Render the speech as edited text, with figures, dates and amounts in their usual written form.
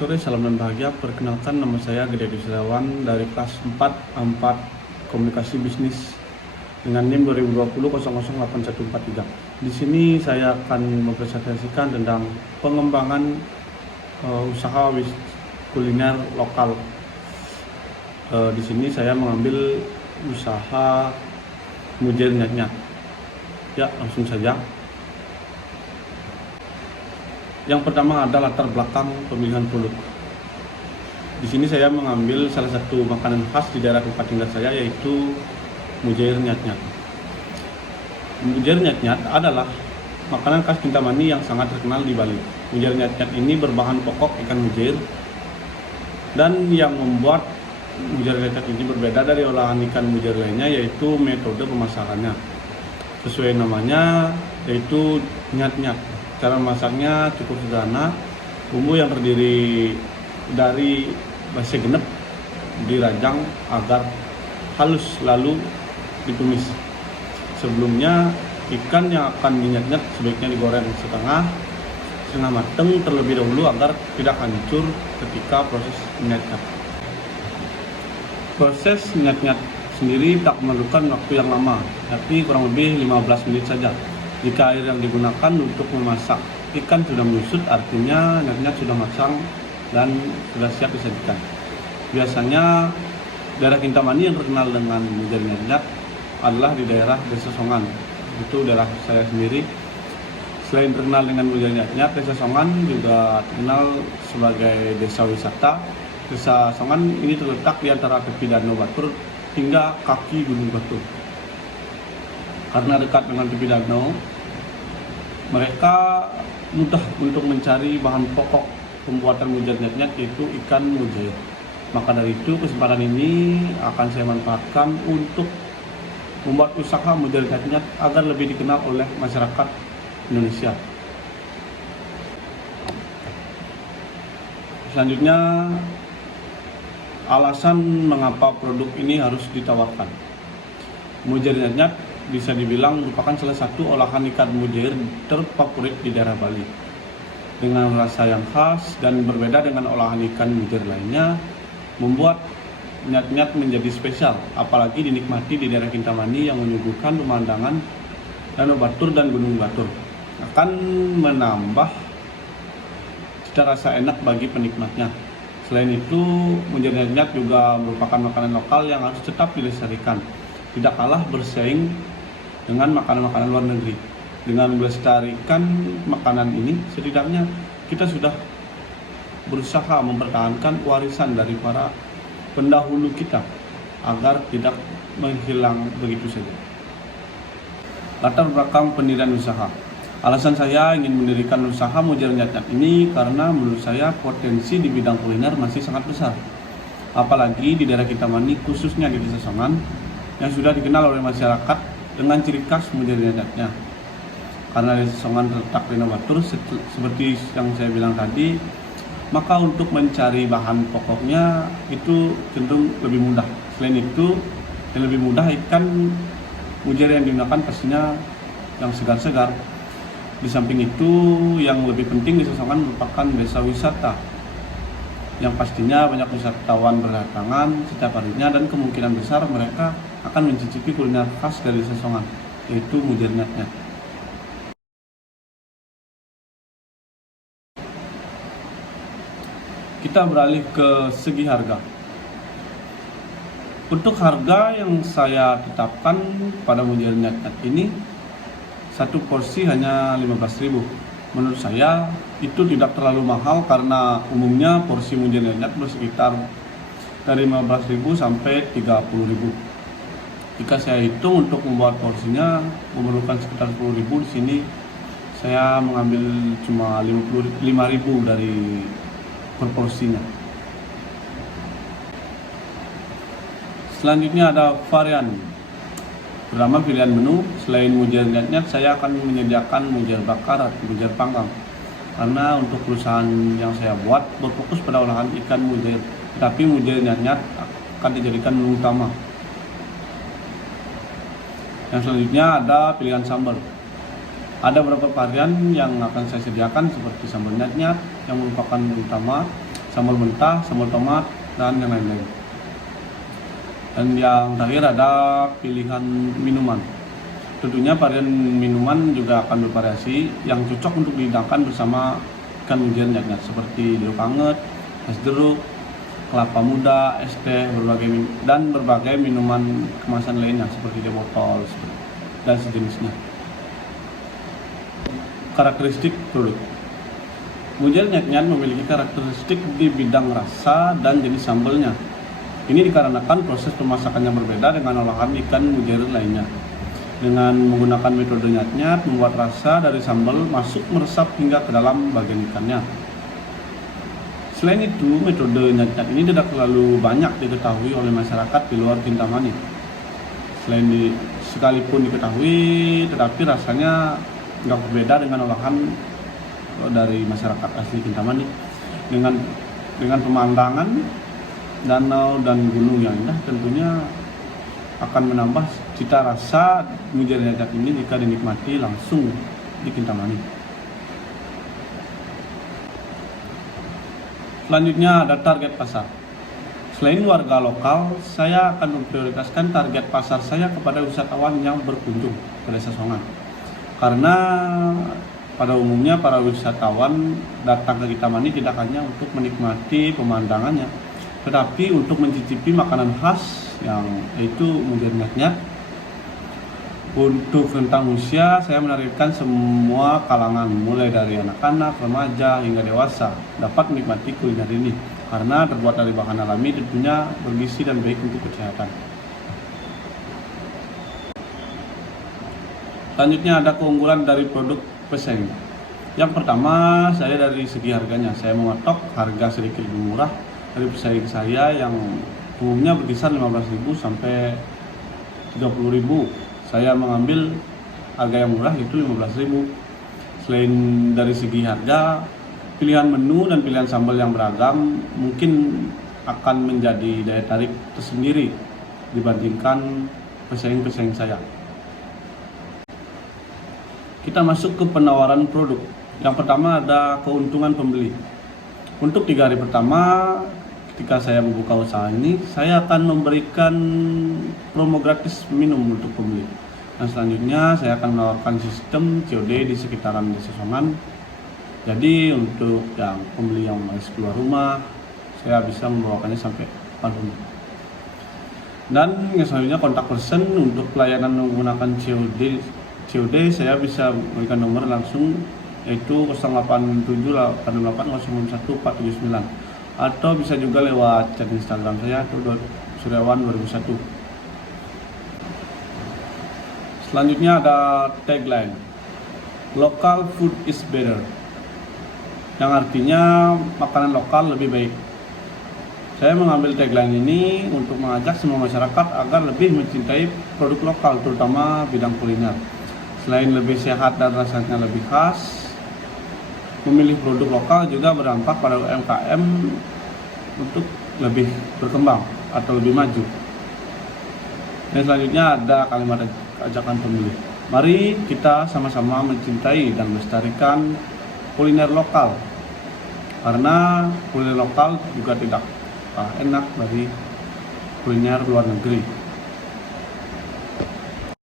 sore, salam dan bahagia. Perkenalkan, nama saya Gede Dusawan dari kelas 4 Komunikasi Bisnis dengan NIM 2020-008143. Di sini saya akan mempresentasikan tentang pengembangan usaha kuliner lokal. Di sini saya mengambil usaha Mujair Nyat-Nyat. Ya, langsung saja. Yang pertama ada latar belakang pemilihan produk. Di sini saya mengambil salah satu makanan khas di daerah tempat tinggal saya, yaitu Mujair Nyat-Nyat. Mujair Nyat-Nyat adalah makanan khas Kintamani yang sangat terkenal di Bali. Mujair Nyat-Nyat ini berbahan pokok ikan mujair, dan yang membuat Mujair Nyat-Nyat ini berbeda dari olahan ikan mujair lainnya yaitu metode pemasakannya. Sesuai namanya, yaitu nyat-nyat. Cara masaknya cukup sederhana. Bumbu yang terdiri dari base genep dirajang agar halus lalu ditumis. Sebelumnya ikan yang akan dinyat-nyat sebaiknya digoreng setengah matang terlebih dahulu agar tidak hancur ketika proses nyat-nyat. Proses nyat-nyat sendiri tak memerlukan waktu yang lama, tapi kurang lebih 15 menit saja. Jika air yang digunakan untuk memasak ikan sudah menyusut, artinya nyat-nyat sudah matang dan sudah siap disajikan. Biasanya daerah Kintamani yang terkenal dengan Mujair Nyat-Nyat adalah di daerah Desa Songan. Itu daerah saya sendiri. Selain terkenal dengan Mujair Nyat-Nyat, Desa Songan juga terkenal sebagai desa wisata. Desa Songan ini terletak di antara tepi Danau Batur hingga kaki Gunung Batur. Karena dekat dengan tepi danau, mereka mudah untuk mencari bahan pokok pembuatan Mujair Nyat-Nyat, yaitu ikan mujair. Maka dari itu, kesempatan ini akan saya manfaatkan untuk membuat usaha Mujair Nyat-Nyat agar lebih dikenal oleh masyarakat Indonesia. Selanjutnya, alasan mengapa produk ini harus ditawarkan. Mujair Nyat-Nyat bisa dibilang merupakan salah satu olahan ikan mujair terfavorit di daerah Bali. Dengan rasa yang khas dan berbeda dengan olahan ikan mujair lainnya, membuat Nyat-Nyat menjadi spesial, apalagi dinikmati di daerah Kintamani yang menyuguhkan pemandangan Danau Batur dan Gunung Batur. Akan menambah cita rasa enak bagi penikmatnya. Selain itu, Mujair Nyat-Nyat juga merupakan makanan lokal yang harus tetap dilestarikan, tidak kalah bersaing dengan makanan-makanan luar negeri. Dengan melestarikan makanan ini, setidaknya kita sudah berusaha mempertahankan warisan dari para pendahulu kita agar tidak menghilang begitu saja. Latar belakang pendirian usaha. Alasan saya ingin mendirikan usaha Mujair Nyat-Nyat ini karena menurut saya potensi di bidang kuliner masih sangat besar. Apalagi di daerah Kintamani, khususnya di Desa Songan, yang sudah dikenal oleh masyarakat dengan ciri khas Mujair Nyat-Nyatnya. Karena Desa Songan terletak di Danau Batur, seperti yang saya bilang tadi, maka untuk mencari bahan pokoknya itu cenderung lebih mudah. Selain itu, yang lebih mudah, ikan mujair yang digunakan pastinya yang segar-segar. Di samping itu, yang lebih penting, Desa Songan merupakan desa wisata yang pastinya banyak wisatawan berdatangan setiap harinya, dan kemungkinan besar mereka akan mencicipi kuliner khas dari Desa Songan, yaitu Mujair Nyat-Nyat. Kita beralih ke segi harga. Untuk harga yang saya tetapkan pada Mujair Nyat-Nyat ini, satu porsi hanya 15.000. Menurut saya itu tidak terlalu mahal karena umumnya porsi Mujair Nyat-Nyat bersekitar dari 15.000 sampai 30.000. Jika saya hitung untuk membuat porsinya memerlukan sekitar 10.000, di sini saya mengambil cuma 5.000 dari per porsinya. Selanjutnya ada varian. Pertama, pilihan menu. Selain Mujair Nyat-Nyat, saya akan menyediakan mujair bakar atau mujair panggang. Karena untuk perusahaan yang saya buat berfokus pada olahan ikan mujair, tapi Mujair Nyat-Nyat akan dijadikan menu utama. Yang selanjutnya ada pilihan sambal. Ada beberapa varian yang akan saya sediakan seperti sambal nyat-nyat yang merupakan menu utama, sambal mentah, sambal tomat, dan yang lain-lain. Dan yang terakhir ada pilihan minuman. Tentunya varian minuman juga akan bervariasi yang cocok untuk dihidangkan bersama ikan mujair nyat-nyat seperti jeruk anget, es jeruk, kelapa muda, es teh, berbagai minuman kemasan lainnya seperti di botol dan sejenisnya. Karakteristik produk. Mujair nyat-nyat memiliki karakteristik di bidang rasa dan jenis sambalnya. Ini dikarenakan proses pemasakan yang berbeda dengan olahan ikan mujair lainnya. Dengan menggunakan metode nyat-nyat, membuat rasa dari sambal masuk meresap hingga ke dalam bagian ikannya. Selain itu, metode nyat-nyat ini tidak terlalu banyak diketahui oleh masyarakat di luar Kintamani. Sekalipun diketahui, tetapi rasanya nggak berbeda dengan olahan dari masyarakat asli Kintamani. Dengan pemandangan danau dan gunung yang indah, tentunya akan menambah cita rasa mujair nyat-nyat ini jika dinikmati langsung di Kintamani. Selanjutnya ada target pasar. Selain warga lokal, saya akan memprioritaskan target pasar saya kepada wisatawan yang berkunjung ke Desa Songan. Karena pada umumnya para wisatawan datang ke Kintamani tidak hanya untuk menikmati pemandangannya, tetapi untuk mencicipi makanan khas yang yaitu mujair nyat-nyat. Untuk rentang usia, saya menargetkan semua kalangan, mulai dari anak-anak, remaja, hingga dewasa dapat menikmati kuliner ini karena terbuat dari bahan alami, tentunya bergizi dan baik untuk kesehatan. Selanjutnya ada keunggulan dari produk pesaing. Yang pertama, saya dari segi harganya, saya mematok harga sedikit lebih murah dari pesaing saya yang umumnya berkisar 15.000 sampai 30.000. Saya mengambil harga yang murah itu 15.000. Selain dari segi harga, pilihan menu dan pilihan sambal yang beragam mungkin akan menjadi daya tarik tersendiri dibandingkan pesaing-pesaing saya. Kita masuk ke penawaran produk. Yang pertama ada keuntungan pembeli. Untuk 3 hari pertama ketika saya membuka usaha ini, saya akan memberikan promo gratis minum untuk pembeli. Dan selanjutnya saya akan menawarkan sistem COD di sekitaran Desa Songan. Jadi untuk yang pembeli yang masih keluar rumah, saya bisa membawakannya sampai depan rumah. Dan yang selanjutnya kontak person untuk pelayanan menggunakan COD saya bisa memberikan nomor langsung yaitu 0878680149 atau bisa juga lewat chat Instagram saya @suryawan2001. Selanjutnya ada tagline local food is better, yang artinya makanan lokal lebih baik. Saya mengambil tagline ini untuk mengajak semua masyarakat agar lebih mencintai produk lokal, terutama bidang kuliner. Selain lebih sehat dan rasanya lebih khas, memilih produk lokal juga berdampak pada UMKM untuk lebih berkembang atau lebih maju. Dan selanjutnya ada kalimat ajakan pembeli. Mari kita sama-sama mencintai dan melestarikan kuliner lokal, karena kuliner lokal juga tidak enak dari kuliner luar negeri.